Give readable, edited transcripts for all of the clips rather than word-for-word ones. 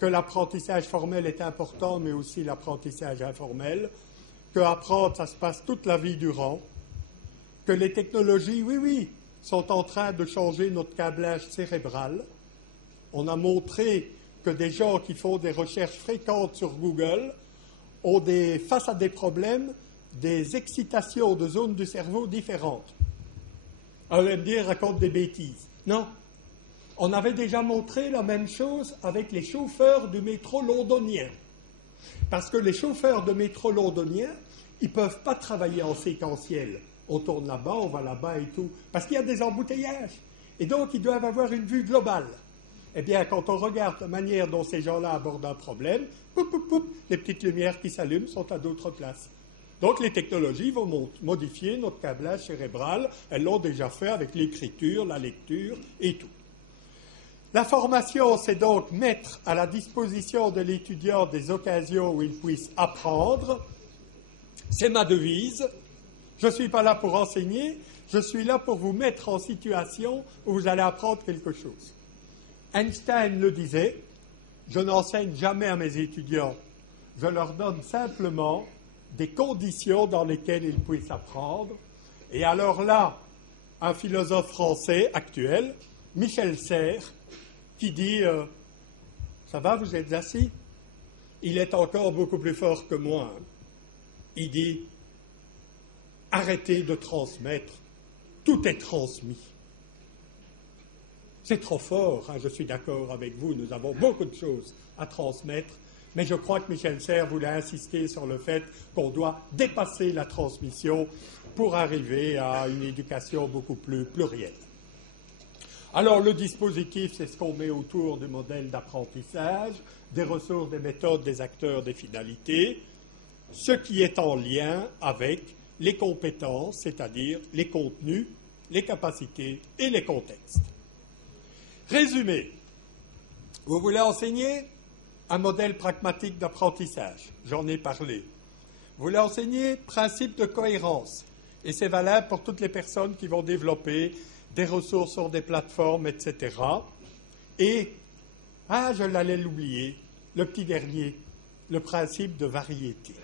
que l'apprentissage formel est important, mais aussi l'apprentissage informel, que apprendre, ça se passe toute la vie durant, que les technologies, oui, sont en train de changer notre câblage cérébral. On a montré que des gens qui font des recherches fréquentes sur Google ont face à des problèmes, des excitations de zones du cerveau différentes. On va me dire, raconte des bêtises. Non. On avait déjà montré la même chose avec les chauffeurs du métro londonien. Parce que les chauffeurs de métro londonien, ils ne peuvent pas travailler en séquentiel. On tourne là-bas, on va là-bas et tout. Parce qu'il y a des embouteillages. Et donc, ils doivent avoir une vue globale. Eh bien, quand on regarde la manière dont ces gens-là abordent un problème, les petites lumières qui s'allument sont à d'autres places. Donc, les technologies vont modifier notre câblage cérébral. Elles l'ont déjà fait avec l'écriture, la lecture et tout. La formation, c'est donc mettre à la disposition de l'étudiant des occasions où il puisse apprendre. C'est ma devise. Je ne suis pas là pour enseigner, je suis là pour vous mettre en situation où vous allez apprendre quelque chose. Einstein le disait, je n'enseigne jamais à mes étudiants, je leur donne simplement des conditions dans lesquelles ils puissent apprendre. Et alors là, un philosophe français actuel, Michel Serres, qui dit « Ça va, vous êtes assis ?» Il est encore beaucoup plus fort que moi. Il dit « Arrêtez de transmettre, tout est transmis. » C'est trop fort, je suis d'accord avec vous, nous avons beaucoup de choses à transmettre, mais je crois que Michel Serres voulait insister sur le fait qu'on doit dépasser la transmission pour arriver à une éducation beaucoup plus plurielle. Alors, le dispositif, c'est ce qu'on met autour du modèle d'apprentissage, des ressources, des méthodes, des acteurs, des finalités, ce qui est en lien avec les compétences, c'est-à-dire les contenus, les capacités et les contextes. Résumé, vous voulez enseigner un modèle pragmatique d'apprentissage, j'en ai parlé. Vous voulez enseigner principe de cohérence, et c'est valable pour toutes les personnes qui vont développer des ressources sur des plateformes, etc. Et, je l'allais l'oublier, le petit dernier, le principe de variété.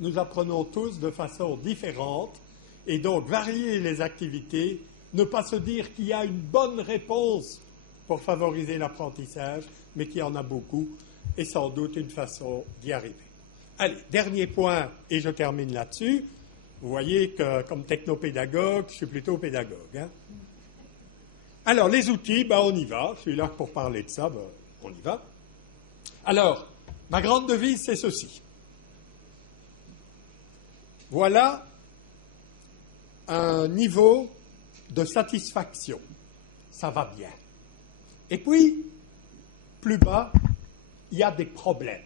Nous apprenons tous de façon différente, et donc varier les activités, ne pas se dire qu'il y a une bonne réponse pour favoriser l'apprentissage, mais qu'il y en a beaucoup, et sans doute une façon d'y arriver. Allez, dernier point, et je termine là-dessus. Vous voyez que, comme technopédagogue, je suis plutôt pédagogue. Alors, les outils, on y va. Je suis là pour parler de ça, on y va. Alors, ma grande devise, c'est ceci. Voilà un niveau de satisfaction. Ça va bien. Et puis, plus bas, il y a des problèmes.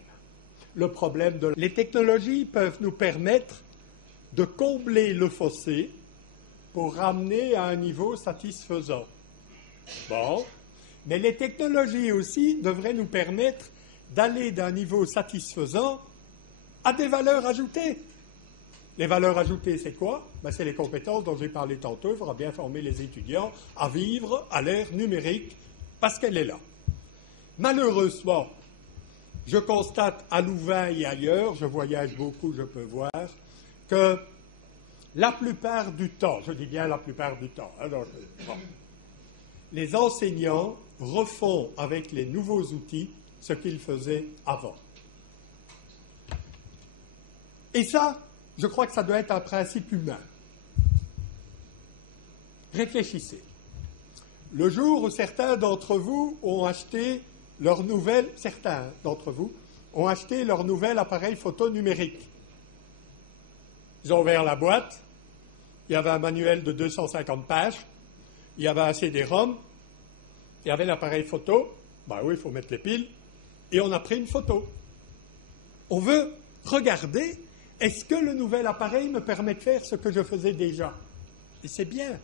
Le problème de les technologies peuvent nous permettre de combler le fossé pour ramener à un niveau satisfaisant. Bon, mais les technologies aussi devraient nous permettre d'aller d'un niveau satisfaisant à des valeurs ajoutées. Les valeurs ajoutées, c'est quoi? C'est les compétences dont j'ai parlé tantôt. Il faudra bien former les étudiants à vivre à l'ère numérique parce qu'elle est là. Malheureusement, je constate à Louvain et ailleurs, je voyage beaucoup, je peux voir, que la plupart du temps, je dis bien la plupart du temps, les enseignants refont avec les nouveaux outils ce qu'ils faisaient avant. Et ça, je crois que ça doit être un principe humain. Réfléchissez. Le jour où certains d'entre vous ont acheté leur nouvel appareil photo numérique. Ils ont ouvert la boîte, il y avait un manuel de 250 pages, il y avait un CD-ROM, il y avait l'appareil photo, oui, il faut mettre les piles, et on a pris une photo. On veut regarder, est-ce que le nouvel appareil me permet de faire ce que je faisais déjà? Et c'est bien.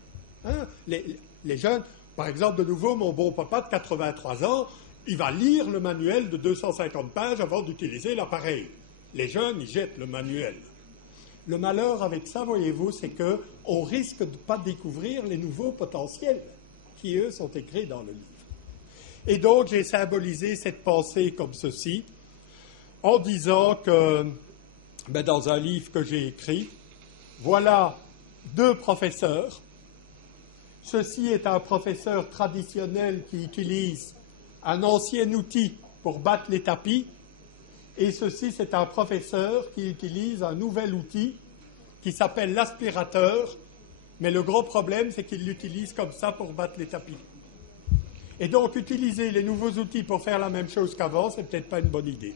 Les jeunes, par exemple, de nouveau, mon bon papa de 83 ans, il va lire le manuel de 250 pages avant d'utiliser l'appareil. Les jeunes, ils jettent le manuel. Le malheur avec ça, voyez-vous, c'est qu'on risque de ne pas découvrir les nouveaux potentiels qui, eux, sont écrits dans le livre. Et donc, j'ai symbolisé cette pensée comme ceci, en disant que, dans un livre que j'ai écrit, voilà deux professeurs. Ceci est un professeur traditionnel qui utilise un ancien outil pour battre les tapis, et ceci, c'est un professeur qui utilise un nouvel outil qui s'appelle l'aspirateur, mais le gros problème, c'est qu'il l'utilise comme ça pour battre les tapis. Et donc, utiliser les nouveaux outils pour faire la même chose qu'avant, c'est peut-être pas une bonne idée.